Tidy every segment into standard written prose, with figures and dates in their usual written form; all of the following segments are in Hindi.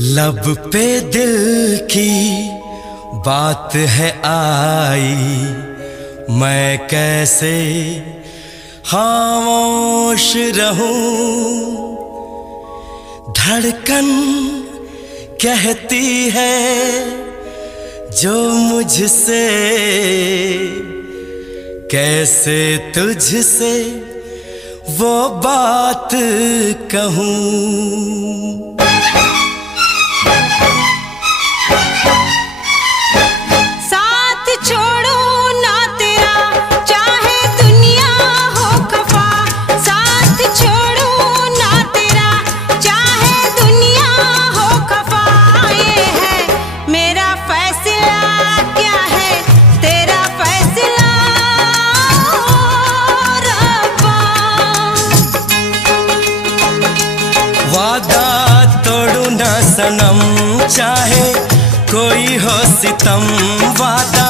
लब पे दिल की बात है आई, मैं कैसे खामोश रहूं। धड़कन कहती है जो मुझसे, कैसे तुझसे वो बात कहूं। वादा तोड़ू ना सनम, चाहे कोई हो सितम। वादा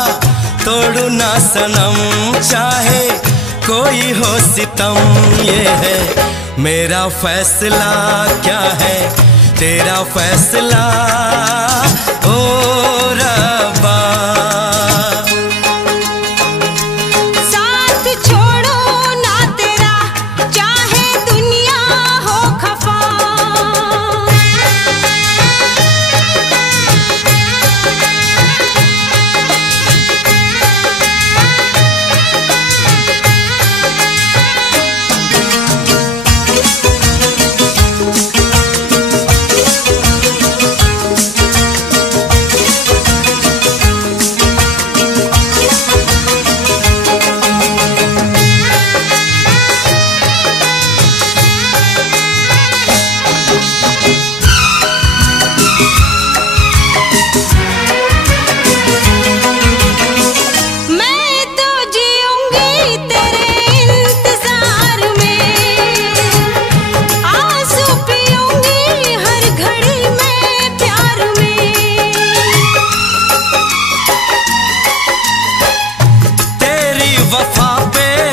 तोड़ू ना सनम, चाहे कोई हो सितम। ये है मेरा फैसला, क्या है तेरा फैसला ओ रब्बा।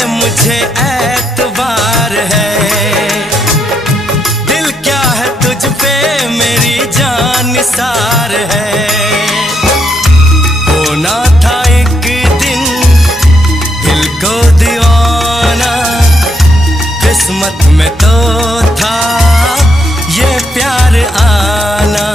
मुझे एतबार है, दिल क्या है तुझ पे मेरी जान निसार है। होना था एक दिन दिल को दीवाना, किस्मत में तो था ये प्यार आना।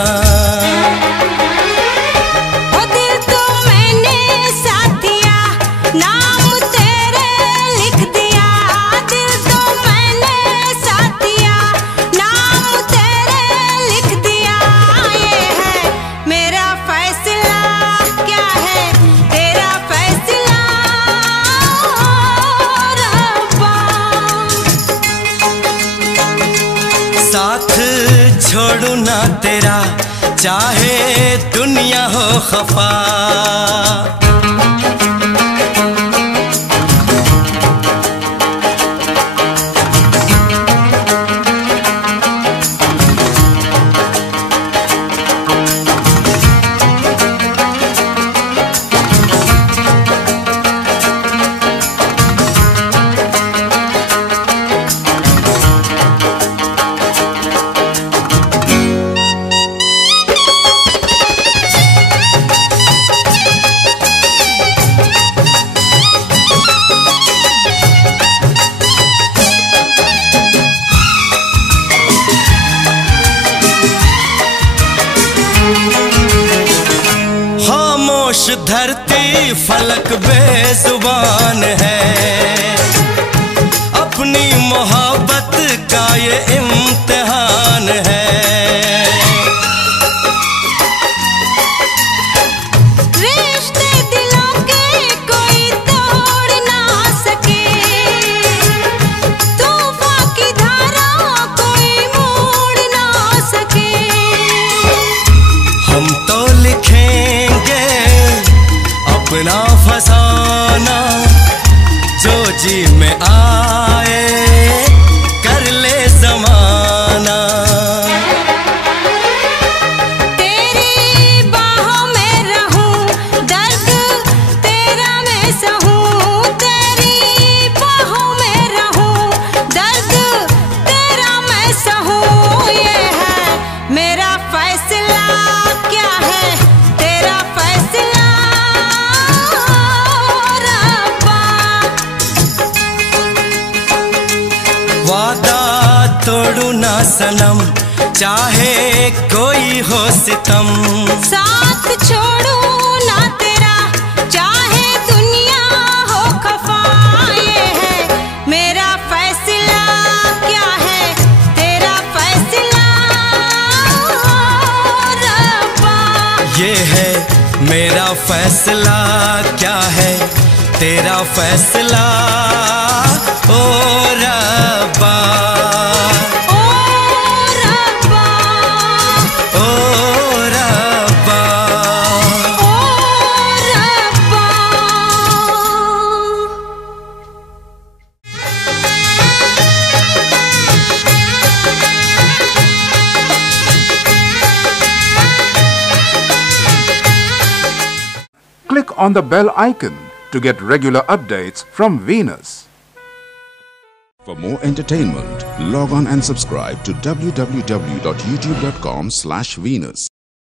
साथ छोड़ू ना तेरा, चाहे दुनिया हो खफा। खामोश धरती फलक बेजुबान है, अपनी मोहब्बत का ये इम्तिहान है। रिश्ते दिलों के कोई तोड़ ना सके, तूफान की धारा कोई मोड़ ना सके। हम तो लिखेंगे अपना फसाना, जो जी में आए छोड़ू ना सनम, चाहे कोई हो सितम। साथ छोड़ू ना तेरा, चाहे दुनिया हो खफा। ये है मेरा फैसला, क्या है तेरा फैसला रब्बा। ये है मेरा फैसला, क्या है तेरा फैसला ओ रब्बा। ओ रब्बा, ओ रब्बा, ओ रब्बा। Click on the bell icon to get regular updates from Venus. For more entertainment, log on and subscribe to www.youtube.com/Venus.